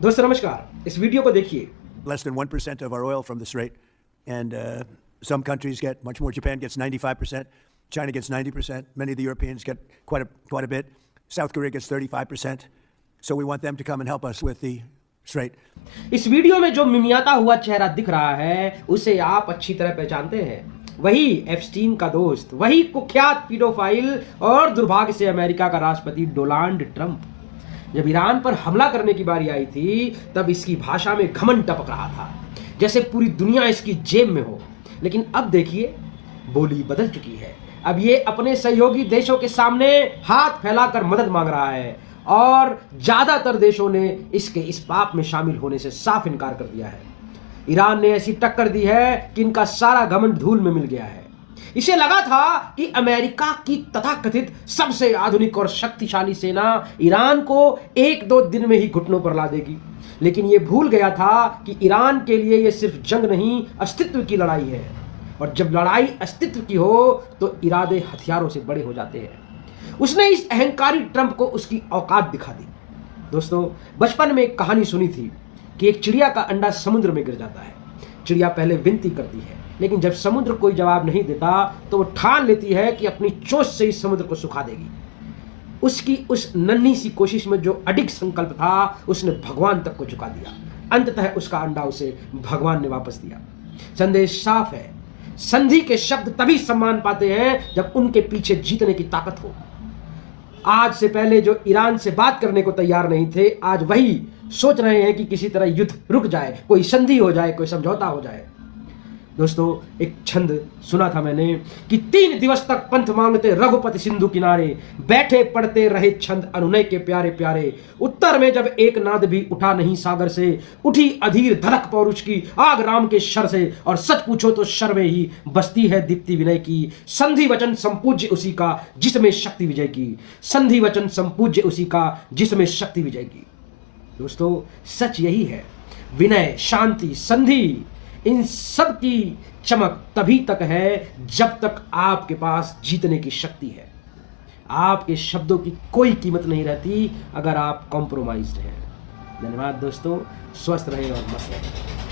दोस्तों नमस्कार, इस वीडियो को देखिए। Less than 1% of our oil from the Strait, and some countries get much more. Japan gets 95%, China gets 90%, many of the Europeans get quite a bit, South Korea gets 35%, so we want them to come and help us with the Strait. इस video में जो मिमियाता हुआ चेहरा दिख रहा है उसे आप अच्छी तरह पहचानते हैं। वही एप्स्टीन का दोस्त, वही कुख्यात पीडोफाइल और दुर्भाग्य से अमेरिका का राष्ट्रपति डोनाल्ड ट्रंप। जब ईरान पर हमला करने की बारी आई थी तब इसकी भाषा में घमंड टपक रहा था, जैसे पूरी दुनिया इसकी जेब में हो। लेकिन अब देखिए, बोली बदल चुकी है। अब ये अपने सहयोगी देशों के सामने हाथ फैलाकर मदद मांग रहा है और ज्यादातर देशों ने इसके इस पाप में शामिल होने से साफ इनकार कर दिया है। ईरान ने ऐसी टक्कर दी है कि इनका सारा घमंड धूल में मिल गया है। इसे लगा था कि अमेरिका की तथाकथित सबसे आधुनिक और शक्तिशाली सेना ईरान को 1-2 दिन में ही घुटनों पर ला देगी, लेकिन यह भूल गया था कि ईरान के लिए यह सिर्फ जंग नहीं, अस्तित्व की लड़ाई है। और जब लड़ाई अस्तित्व की हो तो इरादे हथियारों से बड़े हो जाते हैं। उसने इस अहंकारी ट्रंप को उसकी औकात दिखा दी। दोस्तों, बचपन में एक कहानी सुनी थी कि एक चिड़िया का अंडा समुद्र में गिर जाता है। चिड़िया पहले विनती करती है, लेकिन जब समुद्र कोई जवाब नहीं देता तो वो ठान लेती है कि अपनी चोंच से इस समुद्र को सुखा देगी। उसकी उस नन्ही सी कोशिश में जो अडिग संकल्प था, उसने भगवान तक को झुका दिया। अंततः उसका अंडा उसे भगवान ने वापस दिया। संदेश साफ है, संधि के शब्द तभी सम्मान पाते हैं जब उनके पीछे जीतने की ताकत हो। आज से पहले जो ईरान से बात करने को तैयार नहीं थे, आज वही सोच रहे हैं कि किसी तरह युद्ध रुक जाए, कोई संधि हो जाए, कोई समझौता हो जाए। दोस्तों, एक छंद सुना था मैंने कि 3 दिवस तक पंथ मांगते रघुपति सिंधु किनारे, बैठे पढ़ते रहे छंद अनुनय के प्यारे प्यारे। उत्तर में जब एक नाद भी उठा नहीं सागर से, उठी अधीर धड़क पौरुष की आग राम के शर से। और सच पूछो तो शर में ही बसती है दीप्ति विनय की। संधि वचन संपूज्य उसी का जिसमें शक्ति विजय की। संधि वचन संपूज्य उसी का जिसमें शक्ति विजय की। दोस्तों, सच यही है, विनय, शांति, संधि, इन सब की चमक तभी तक है जब तक आपके पास जीतने की शक्ति है। आपके शब्दों की कोई कीमत नहीं रहती अगर आप कॉम्प्रोमाइज्ड हैं। धन्यवाद दोस्तों, स्वस्थ रहें और मस्त रहें।